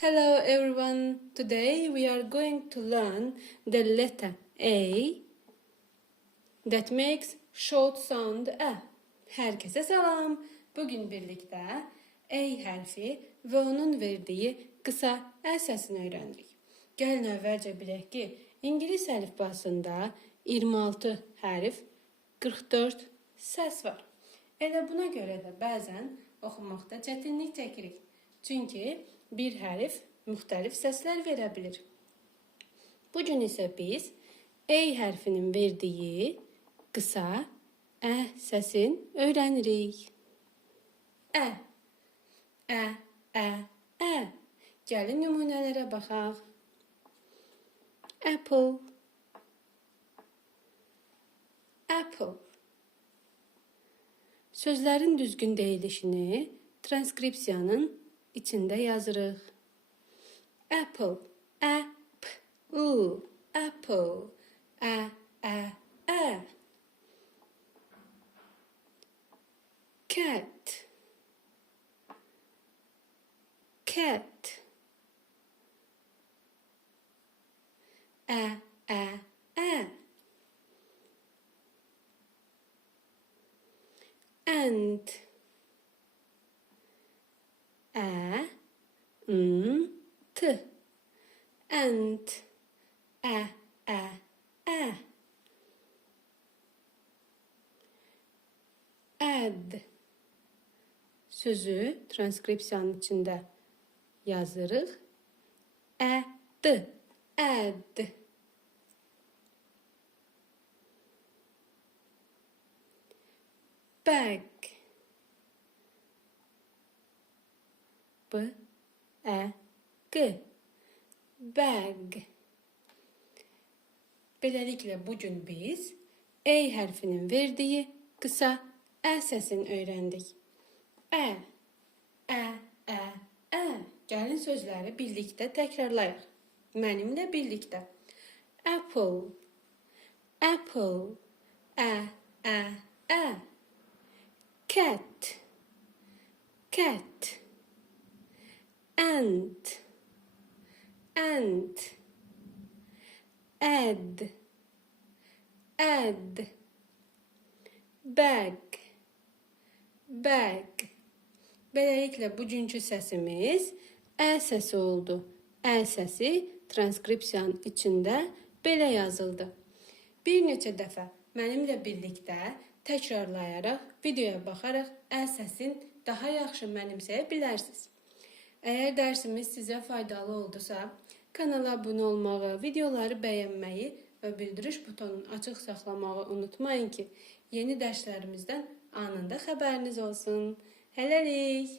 Hello everyone. Today we are going to learn the letter A that makes short sound A. Herkese selam. Bugün birlikte A hərfi və onun verdiyi qısa Ə səsini öyrənirik. Gəlin əvvəlcə bilək ki, İngilis əlifbasında 26 hərf, 44 səs var. Elə buna görə də bəzən oxumaqda çətinlik çəkirik. Çünki bir hərf müxtəlif səslər verə bilir. Bugün isə biz A hərfinin verdiyi qısa Ə səsini öyrənirik. Ə, ə, ə, ə. Gəlin nümunələrə baxaq. Apple, apple. Sözlərin düzgün deyilişini transkripsiyanın içində yazırıq. Apple, apple, a. Cat, cat. A. Ant, t. Ant, a. Add. Sözü transkripsiyanın içində yazırıq. Add. Bag. Bag. Beləliklə bugün biz A hərfinin verdiyi qısa Ə səsini öyrəndik. Ə. Gəlin sözləri birlikdə təkrarlayaq. Mənimlə birlikdə. Apple, Ə. Cat, Ant, Add. Bag. Beləliklə bugünkü səsimiz Ə səsi oldu. Ə səsi transkripsiyanın içində belə yazıldı. Bir neçə dəfə mənimlə birlikdə təkrarlayaraq, videoya baxaraq Ə səsini daha yaxşı mənimsəyə bilərsiniz. Əgər dərsimiz sizə faydalı oldusa, kanala abunə olmağı, videoları bəyənməyi və bildiriş butonunu açıq saxlamağı unutmayın ki, yeni dərslərimizdən anında xəbəriniz olsun. Hələlik!